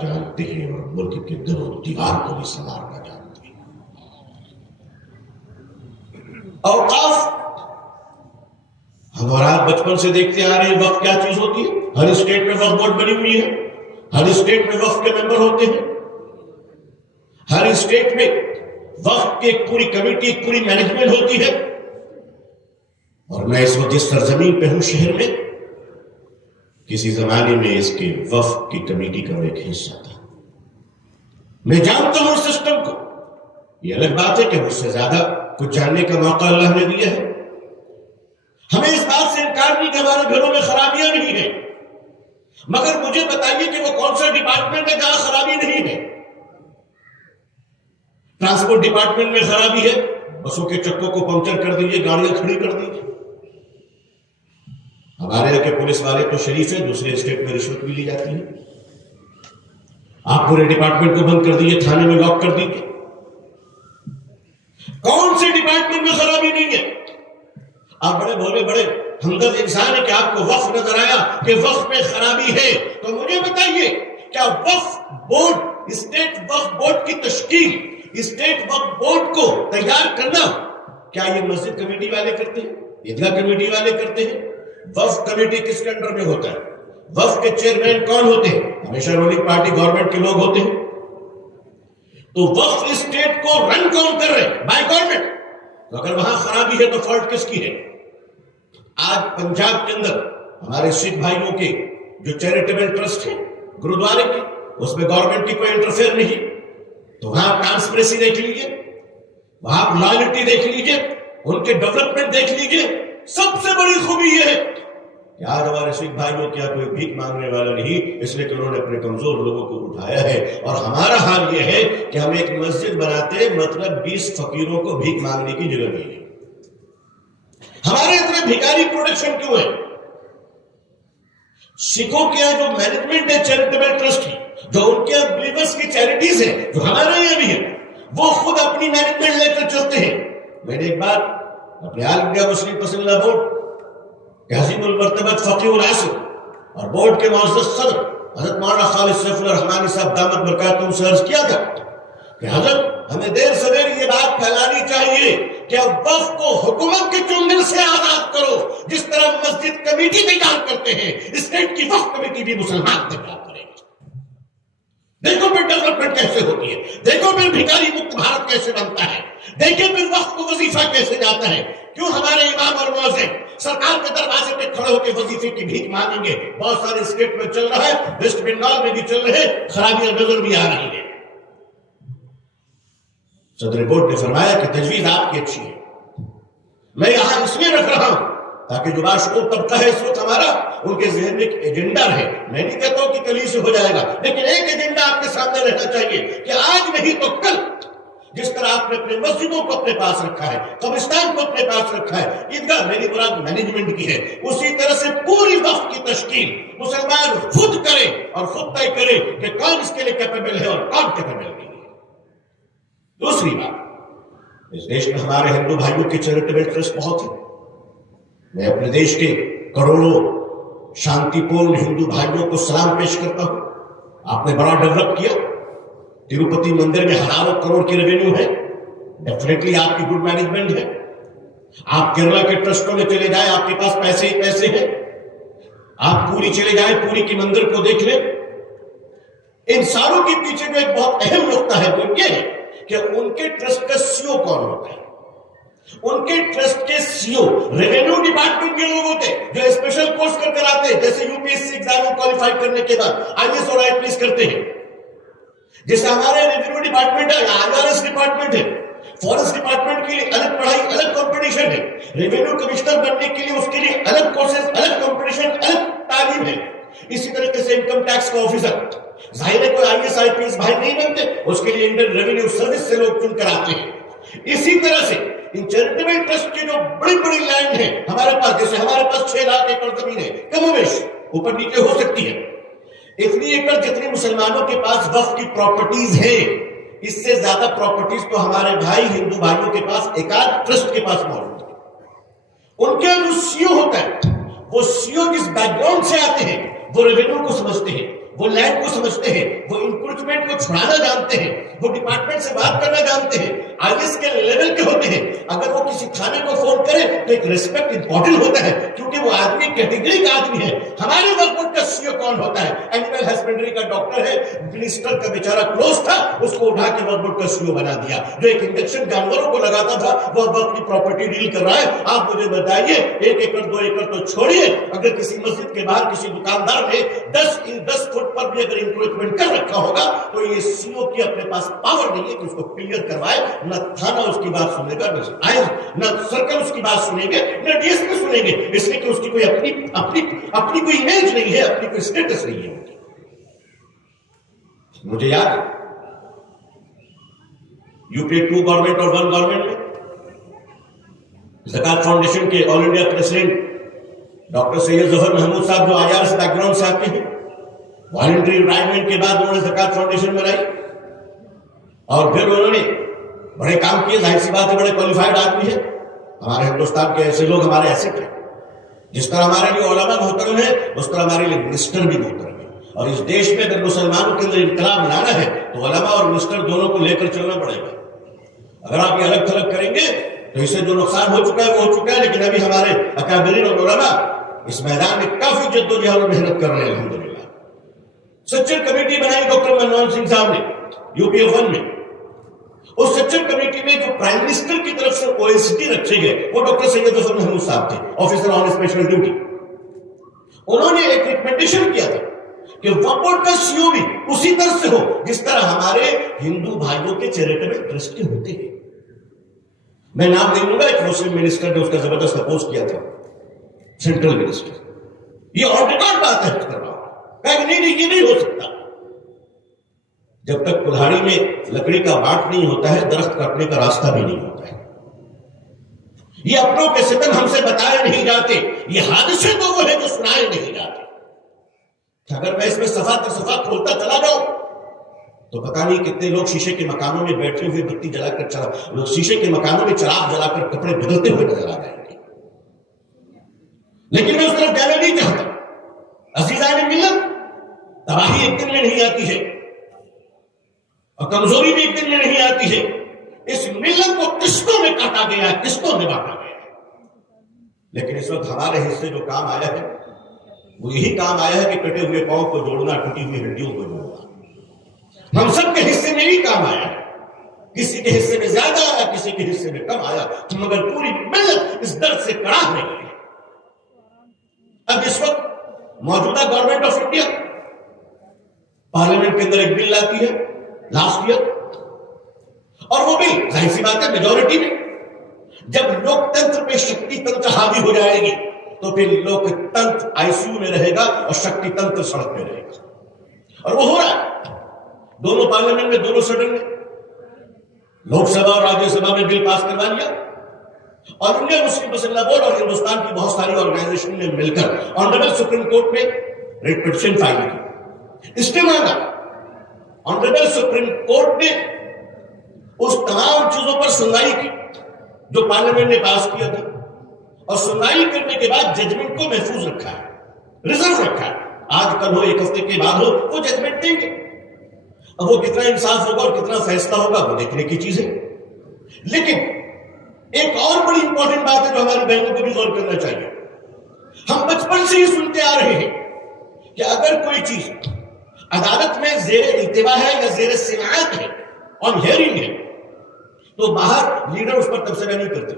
جانتے ہیں اور ملک کے در و دیوار کو بھی سنوارنا جانتے ہیں. اوقاف ہم اور آپ بچپن سے دیکھتے آ رہے ہیں. وقف کیا چیز ہوتی ہے؟ ہر اسٹیٹ میں وقف بورڈ بنی ہوئی ہے, ہر اسٹیٹ میں وقف کے ممبر ہوتے ہیں, ہر اسٹیٹ میں وقف کی ایک پوری کمیٹی, ایک پوری مینجمنٹ ہوتی ہے. اور میں اس وقت جس سرزمین پہ ہوں شہر میں, کسی زمانے میں اس کے وقف کی کمیٹی کا ایک حصہ تھا. میں جانتا ہوں سسٹم کو. یہ الگ بات ہے کہ مجھ سے زیادہ کچھ جاننے کا موقع اللہ نے دیا ہے. ہمیں اس بات سے انکار نہیں کہ ہمارے گھروں میں خرابیاں نہیں ہیں, مگر مجھے بتائیے کہ وہ کون سا ڈپارٹمنٹ ہے جہاں خرابی نہیں ہے. ٹرانسپورٹ ڈپارٹمنٹ میں خرابی ہے, بسوں کے چکوں کو پنکچر کر دیجیے, گاڑیاں کھڑی کر دیجیے. ہمارے یہاں کے پولیس والے تو شریف ہیں, دوسرے اسٹیٹ میں رشوت بھی لی جاتی ہے. آپ پورے ڈپارٹمنٹ کو بند کر دیجیے, تھانے میں لاک کر دیجیے. کون سے ڈپارٹمنٹ میں خرابی نہیں ہے؟ آپ بڑے بھولے بڑے ہمدرد انسان ہے کہ آپ کو وقف نظر آیا کہ وقف میں خرابی ہے, تو مجھے بتائیے کیا وقف بورڈ, اسٹیٹ وقف بورڈ کی تشکیل, اسٹیٹ وقف بورڈ کو تیار کرنا کیا یہ مسجد کمیٹی والے کرتے ہیں, عیدگاہ کمیٹی والے کرتے ہیں؟ وقف کمیٹی کس کے انڈر میں ہوتا ہے؟ وقف کے چیئرمین کون ہوتے ہیں؟ ہمیشہ رولنگ پارٹی گورنمنٹ کے لوگ ہوتے ہیں. تو وقف اسٹیٹ کو رن کون کر رہے ہیں؟ By government. تو اگر وہاں خرابی ہے تو فالٹ کس کی ہے؟ آج پنجاب کے اندر ہمارے سکھ بھائیوں کے جو چیریٹیبل ٹرسٹ ہے گرودوارے کے, اس میں گورنمنٹ کی کوئی انٹرفیئر نہیں. تو وہاں آپ ٹرانسپریسی دیکھ لیجئے, وہاں آپ لائلٹی دیکھ لیجئے, ان کے ڈیولپمنٹ دیکھ لیجئے. سب سے بڑی خوبی یہ ہے کہ آج ہمارے سکھ بھائیوں کیا کوئی بھیک مانگنے والا نہیں, اس لیے کہ انہوں نے اپنے کمزور لوگوں کو اٹھایا ہے. اور ہمارا حال یہ ہے کہ ہم ایک مسجد بناتے مطلب 20 فقیروں کو بھیک مانگنے کی جگہ نہیں ہے. ہمارے اتنے بھیکاری پروڈکشن کیوں ہے؟ سکھوں کے جو مینجمنٹ ہے چیریٹیبل ٹرسٹ کی, جو ان کے بلیورز کی چیریٹیز ہیں, جو ہمارے یہاں بھی ہے, وہ خود اپنی مینجمنٹ لے کر چلتے ہیں. میں نے ایک بار اپنے آل انڈیا مسلم پسندہ بورڈ کے عظیم المرتبت فقیہ العصر اور بورڈ کے معزز صدر حضرت مولانا خالد سیف الرحمانی صاحب دامت برکاتہم سے عرض کیا تھا کہ حضرت ہمیں دیر سویر یہ بات پھیلانی چاہیے کہ وقف کو حکومت کے چنگل سے آزاد کرو, جس طرح مسجد کمیٹی تیار کرتے ہیں, اسٹیٹ کی وقف کمیٹی بھی مسلمان تیار کرے. دیکھو پھر ڈیولپمنٹ کیسے ہوتی ہے, دیکھو پھر بھیکاری مکت بھارت کیسے بنتا ہے, دیکھیں پھر وقت کو وظیفہ کیسے جاتا ہے. کیوں ہمارے امام اور مؤذن سرکار کے دروازے پہ کھڑے ہو کے وظیفے کی بھیک مانگیں گے؟ بہت سارے اسٹیٹ میں چل رہا ہے, ویسٹ بنگال میں بھی چل رہے, خرابیاں نظر بھی آ رہی ہیں. صدر بورڈ نے فرمایا کہ تجویز آپ کی اچھی ہے, میں یہاں اس لیے رکھ رہا ہوں تاکہ جو باشعور طبقہ ہے اس وقت ہمارا, ان کے ذہن میں ایک ایجنڈا رہے. میں نہیں کہتا ہوں کہ کل ہی سے ہو جائے گا, لیکن ایک ایجنڈا آپ کے سامنے رہنا چاہیے کہ آج نہیں تو کل, جس طرح آپ نے اپنے مسجدوں کو اپنے پاس رکھا ہے, قبرستان کو اپنے پاس رکھا ہے, عیدگاہ میری مراد مینجمنٹ کی ہے, اسی طرح سے پوری وقت کی تشکیل مسلمان خود کرے اور خود طے کرے کہ کون اس کے لیے کیپیبل ہے اور کون کیپیبل نہیں ہے. دوسری بات, اس دیش میں ہمارے ہندو بھائیوں کے چیریٹیبل ٹرسٹ بہت ہیں. میں اپنے دیش کے کروڑوں شانتی پورن ہندو بھائیوں کو سلام پیش کرتا ہوں. آپ نے بڑا ڈیولپ کیا, تروپتی مندر میں ہزاروں کروڑ کی ریونیو ہے, ڈیفینیٹلی آپ کی گڈ مینجمنٹ ہے. آپ کیرلا کے ٹرسٹوں میں چلے جائیں, آپ کے پاس پیسے ہی پیسے ہیں. آپ پوری چلے جائیں, پوری کی مندر کو دیکھ لیں. ان ساروں کے پیچھے جو ایک بہت اہم نقطہ ہے وہ یہ ہے کہ ان کے ٹرسٹ کا سیو کون ہوتا ہے. ان کے ٹرسٹ کے سیو ریونیو ڈپارٹمنٹ کے لوگ ہوتے ہیں جو اسپیشل کورس کر کر آتے ہیں, جیسے U P S C exam qualify کرنے کے بعد آئی ایس اور آئی پی ایس کرتے ہیں. جیسے ہمارے ریونیو ڈپارٹمنٹ ہے, آر ایس ڈپارٹمنٹ ہے, فورسٹ ڈپارٹمنٹ کے لیے الگ پڑھائی, الگ کمپٹیشن ہے. ریونیو کمشنر بننے کے لیے اس کے لیے الگ کورسز, الگ کمپٹیشن, الگ تعلیم ہے. اسی طریقے سے انکم ٹیکس کا آفیسر, ظاہر ہے کوئی I S I P S بھائی نہیں بنتے, اس کے لیے انڈین ریونیو سروس سے لوگ چن کر آتے ہیں. اسی طرح سے ان چیریٹیبل ٹرسٹ کی جو بڑی بڑی لینڈ ہے ہمارے پاس, جیسے ہمارے پاس 6 لاکھ ایکڑ زمین ہے, کم و بیش اوپر نیچے ہو سکتی ہے, اتنی ایکڑ جتنی مسلمانوں کے پاس وقف کی پراپرٹیز ہیں, اس سے زیادہ پراپرٹیز تو ہمارے بھائی ہندو بھائیوں کے پاس ایک آدھ ٹرسٹ کے پاس موجود ہے. ان کے جو سیو ہوتا ہے, وہ سیو جس بیک گراؤنڈ سے آتے ہیں وہ ریونیو کو سمجھتے ہیں, وہ لینڈ کو سمجھتے ہیں, وہ انکروچمنٹ کو چھڑانا جانتے ہیں, وہ ڈپارٹمنٹ سے بات کرنا جانتے ہیں, IS کے لیول کے ہوتے ہیں. اگر وہ کسی تھانے کو فون کرے تو ایک ریسپیکٹ امپورٹنٹ ہوتا ہے, کیونکہ وہ آدمی کیٹیگری کا آدمی ہے. ہمارے وقت بورڈ کا CEO کون ہوتا ہے؟ اینیمل ہسبینڈری کا ڈاکٹر ہے, منسٹر کا بیچارہ کلوز تھا, اس کو اٹھا کے وقت بورڈ کا CEO بنا دیا. جو ایک انجیکشن جانوروں کو لگاتا تھا وہ اب اپنی پراپرٹی ڈیل کر رہا ہے. آپ مجھے بتائیے, 1 ایکڑ 2 ایکڑ تو چھوڑیے, اگر کسی مسجد کے باہر کسی دکاندار نے 10 فٹ پر بھی اگر انکروچمنٹ کر رکھا ہوگا تو یہ CEO کی اپنے پاس پاور نہیں ہے کہ اس کو کلیئر کروائے. نہ تھانہ اس کی بات سنے گا, نہ سرکل اس کی بات سنیں گے, نہ DSP سنیں گے, اس لیے کہ اس کی کوئی اپنی کوئی امیج نہیں ہے, اپنی کوئی اسٹیٹس نہیں ہے. مجھے یاد ہے UP 2 گورنمنٹ اور 1 گورنمنٹ میں زکات فاؤنڈیشن کے آل انڈیا پریزیڈنٹ ڈاکٹر سید ظفر محمود صاحب, جو IRS بیک گراؤنڈ سے آتے ہیں, والنٹری ریٹائرمنٹ کے بعد انہوں نے زکات فاؤنڈیشن بنائی اور پھر انہوں نے بڑے کام کیے. ظاہر سی بات ہے بڑے کوالیفائڈ آدمی ہیں. ہمارے ہندوستان کے ایسے لوگ ہمارے ایسٹ ہیں. جس طرح ہمارے لیے علماء محترم ہے, اس طرح ہمارے لیے منسٹر بھی محترم ہے. اور اس دیش میں اگر مسلمانوں کے اندر انقلاب لانا ہے تو علماء اور منسٹر دونوں کو لے کر چلنا پڑے گا. اگر آپ یہ الگ تھلگ کریں گے تو اس سے جو نقصان ہو چکا ہے وہ ہو چکا ہے. لیکن ابھی ہمارے اکابرین اور علماء اس میدان میں کافی جدوجہد اور محنت کر رہے ہیں الحمدللہ. سچر کمیٹی بنائی ڈاکٹر منموہن سنگھ صاحب نے UP 1 میں. اس سچر کمیٹی میں جو پرائم منسٹر کی طرف سے OSD رکھے گئے وہ ڈاکٹر سید ظفر محمود صاحب تھے, آفیسر آن اسپیشل ڈیوٹی. انہوں نے ایک ریکمنڈیشن کیا تھا کہ وقف بورڈ کا CEO بھی اسی طرح سے ہو جس طرح ہمارے ہندو بھائیوں کے چیریٹیبل ٹرسٹی ہوتے ہیں. میں نام نہیں لوں گا, ایک مسلم منسٹر نے اس کا زبردست اپوز کیا تھا, سینٹرل منسٹر. یہ آن ریکارڈ بات ہے کر رہا ہوں, کہ نہیں یہ نہیں ہو سکتا. جب تک کلہاڑی میں لکڑی کا باٹ نہیں ہوتا ہے, درخت کاٹنے کا راستہ بھی نہیں ہوتا ہے. یہ اپنوں کے ستم ہم سے بتائے نہیں جاتے, یہ حادثے تو وہ ہے جو سنائے نہیں جاتے. اگر میں اس میں صفحہ پر صفحہ کھولتا چلا جاؤں تو پتہ نہیں کتنے لوگ شیشے کے مکانوں میں بیٹھے ہوئے بتی جلا کر شیشے کے مکانوں میں چراغ جلا کر کپڑے بدلتے ہوئے نظر آ جائیں گے. لیکن میں اس طرف جانا نہیں چاہتا. عزیزان ملت, تباہی ایک دن میں نہیں آتی ہے اور کمزوری بھی ایک دن میں نہیں آتی ہے. اس ملت کو قسطوں میں کاٹا گیا ہے, قسطوں میں بانٹا گیا ہے. لیکن اس وقت ہمارے حصے جو کام آیا ہے وہ یہی کام آیا ہے کہ کٹے ہوئے پاؤں کو جوڑنا, ٹوٹی ہوئی ہڈیوں کو جوڑنا. ہم سب کے حصے میں ہی کام آیا ہے. کسی کے حصے میں زیادہ آیا, کسی کے حصے میں کم آیا, مگر پوری ملت اس درد سے کڑاہ نہیں ہے. اب اس وقت موجودہ گورنمنٹ آف انڈیا پارلیمنٹ کے اندر ایک بل لاتی ہے لاسٹ ایئر, اور وہ بل ظاہر سی بات ہے میجورٹی میں. جب لوک تنتر پہ شکتی تنتر حاوی ہو جائے گی تو پھر لوک تنتر ICU میں رہے گا اور شکتی تنتر سڑک میں رہے گا. اور وہ ہو رہا ہے دونوں پارلیمنٹ میں, دونوں سدن میں. لوک سبھا اور راجیہ سبھا میں بل پاس کروا لیا, اور انڈین مسلم مسلح بورڈ اور ہندوستان کی بہت ساری آرگنائزیشن نے مل کر آنریبل سپریم کورٹ میں ریٹ پٹیشن فائل کی. اس نے مانگا, آنریبل سپریم کورٹ نے اس تمام چیزوں پر سنوائی کی جو پارلیمنٹ نے پاس کیا تھا, اور سنوائی کرنے کے بعد ججمنٹ کو محفوظ رکھا ہے, ریزرو رکھا ہے. آج کل ہو, ایک ہفتے کے بعد ہو, وہ ججمنٹ دیں گے. اب وہ کتنا انصاف ہوگا اور کتنا فیصلہ ہوگا وہ دیکھنے کی چیز ہے. لیکن ایک اور بڑی امپورٹنٹ بات ہے جو ہماری بہنوں کو بھی غور کرنا چاہیے. ہم بچپن سے ہی سنتے آ رہے ہیں کہ اگر کوئی چیز عدالت میں زیر التوا ہے یا زیر سماعت ہے, آن ہیئرنگ ہے, تو باہر لیڈر اس پر تبصرہ نہیں کرتے.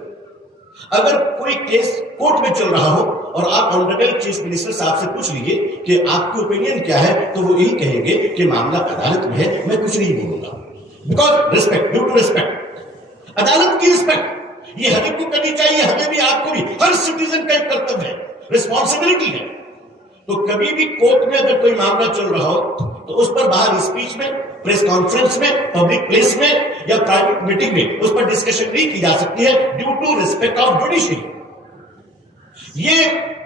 اگر کوئی کیس کورٹ میں چل رہا ہو اور آپ آنریبل چیف منسٹر صاحب سے پوچھ لیجیے کہ آپ کی اوپینین کیا ہے, تو وہ یہی کہیں گے کہ معاملہ عدالت میں ہے, میں کچھ نہیں بولوں گا. Because respect, due to respect, عدالت کی ریسپیکٹ یہ ہمیں کو کرنی چاہیے. ہمیں بھی, آپ کو بھی, ہر سٹیزن کا ایک کرتویہ ہے, ریسپانسبلٹی ہے. تو کبھی بھی کورٹ میں اگر کوئی معاملہ چل رہا ہو تو اس پر باہر اسپیچ میں, پریس کانفرنس میں, پبلک پلیس میں یا پرائیویٹ میٹنگ میں اس پر ڈسکشن نہیں کی جا سکتی ہے, due to respect of judiciary. یہ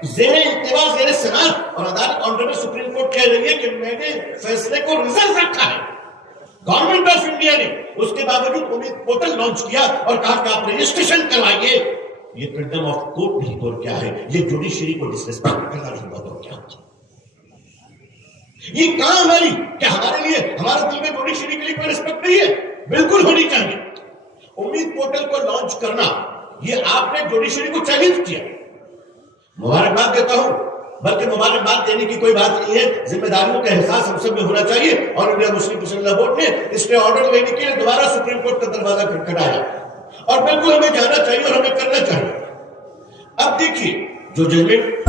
زیر التوا, زیر سماعت, اور عدالت آنریبل سپریم کورٹ کہہ رہی ہے کہ میں نے فیصلے کو ریزرو رکھا ہے. گورنمنٹ آف انڈیا نے اس کے باوجود امید پورٹل لانچ کیا اور کہا کہ آپ رجسٹریشن کروائیے. یہ فریڈم آف کورٹ نہیں اور کیا ہے, یہ جوڈیشری کو ڈسریسپیکٹ کرنا نہیں بات اور کیا. یہ کہاں ہماری کہ ہمارے لیے ہمارے دل میں جوڈیشری کے لیے کوئی رسپیکٹ نہیں ہے؟ بالکل ہونی چاہیے. امید پورٹل کو لانچ کرنا، یہ آپ نے جوڈیشری کو چیلنج کیا. مبارکباد دیتا ہوں، بلکہ مبارکباد دینے کی کوئی بات نہیں ہے، ذمہ داریوں کا احساس ہم سب میں ہونا چاہیے. اور انڈیا مسلم پسندہ بورڈ نے اس کے آرڈر لینے کے لیے دوبارہ سپریم کورٹ کا دروازہ کھٹکھٹایا، اور بالکل ہمیں جانا چاہیے اور ہمیں کرنا چاہیے. اب دیکھیے جو ججمنٹ